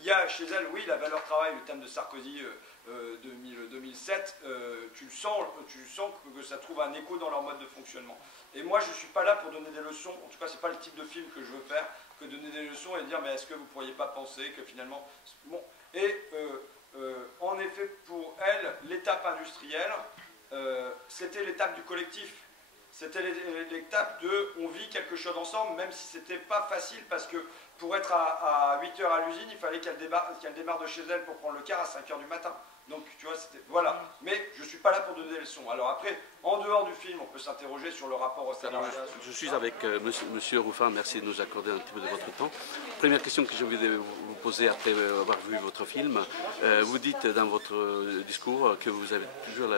il y a chez elle, oui, la valeur travail, le thème de Sarkozy 2007, tu sens que ça trouve un écho dans leur mode de fonctionnement. Et moi, je ne suis pas là pour donner des leçons, en tout cas, ce n'est pas le type de film que je veux faire, que donner des leçons et dire, mais est-ce que vous ne pourriez pas penser que finalement... Bon. Et en effet, pour elle, l'étape industrielle, c'était l'étape du collectif. C'était l'étape de on vit quelque chose ensemble, même si c'était pas facile, parce que pour être à 8h à l'usine, il fallait qu'elle démarre de chez elle pour prendre le car à 5h du matin. Donc, tu vois, c'était... Voilà. Mais je ne suis pas là pour donner des leçons. Alors après, en dehors du film, on peut s'interroger sur le rapport au salariat. Je suis avec monsieur Ruffin, merci de nous accorder un petit peu de votre temps. Première question que je voulais vous poser après avoir vu votre film. Vous dites dans votre discours que vous avez toujours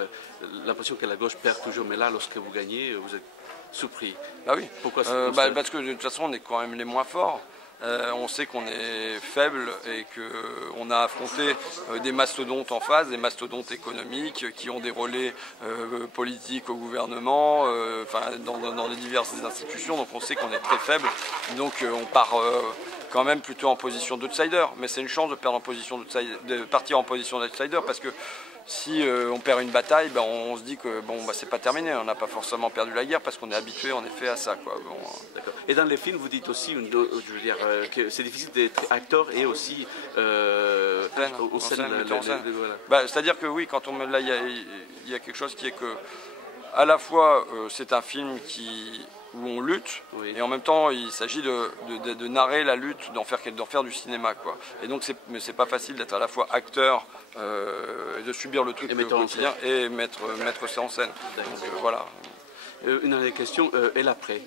l'impression que la gauche perd toujours, mais là, lorsque vous gagnez, vous êtes surpris. Bah oui. Pourquoi c'est parce que de toute façon, on est quand même les moins forts. On sait qu'on est faible et qu'on a affronté des mastodontes en face, des mastodontes économiques qui ont des relais politiques au gouvernement, dans les diverses institutions, donc on sait qu'on est très faible, donc on part quand même plutôt en position d'outsider, mais c'est une chance de partir en position d'outsider parce que si on perd une bataille, ben on se dit que bon, bah, c'est pas terminé, on n'a pas forcément perdu la guerre parce qu'on est habitué en effet à ça, quoi. Bon, Et dans les films, vous dites aussi, je veux dire, que c'est difficile d'être acteur et aussi c'est-à-dire que oui, quand là il y a quelque chose qui est que à la fois c'est un film où on lutte, oui, et en même temps il s'agit de narrer la lutte, d'en faire du cinéma, quoi. Et donc c'est pas facile d'être à la fois acteur, de subir le truc au quotidien et mettre ça en scène. Donc voilà. Une dernière question, et l'après,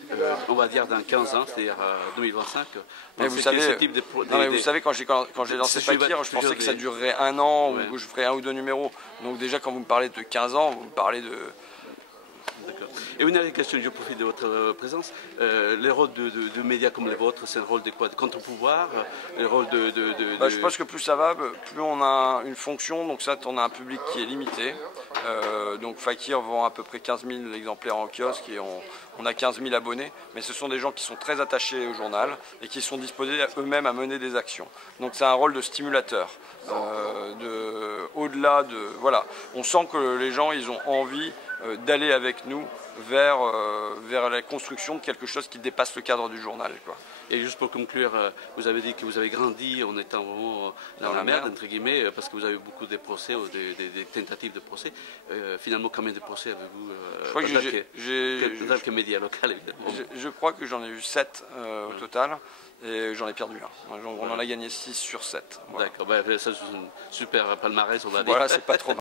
on va dire dans 15 ans, c'est-à-dire 2025. Mais vous savez, quand j'ai lancé Fakir, je pensais que ça durerait un an, ouais, ou que je ferais 1 ou 2 numéros. Donc déjà quand vous me parlez de 15 ans, vous me parlez de... Et une dernière question, je profite de votre présence. Les rôles de médias comme les vôtres, c'est un rôle de quoi? De contre-pouvoir? Les rôles Je pense que plus ça va, plus on a une fonction, donc ça, on a un public qui est limité. Donc Fakir vend à peu près 15 000 exemplaires en kiosque et on a 15 000 abonnés, mais ce sont des gens qui sont très attachés au journal et qui sont disposés eux-mêmes à mener des actions. Donc c'est un rôle de stimulateur. Au-delà de... Voilà, on sent que les gens, ils ont envie d'aller avec nous vers la construction de quelque chose qui dépasse le cadre du journal, quoi. Et juste pour conclure, vous avez dit que vous avez grandi en étant vraiment dans la merde, entre guillemets, parce que vous avez beaucoup de procès, ou des tentatives de procès. Finalement, combien de procès avez-vous? Je crois que que médias local, évidemment. Je crois que j'en ai eu 7 au total, et j'en ai perdu un. On en a gagné 6 sur 7. Voilà. D'accord, ça c'est un super palmarès, on va dire. Voilà, c'est pas trop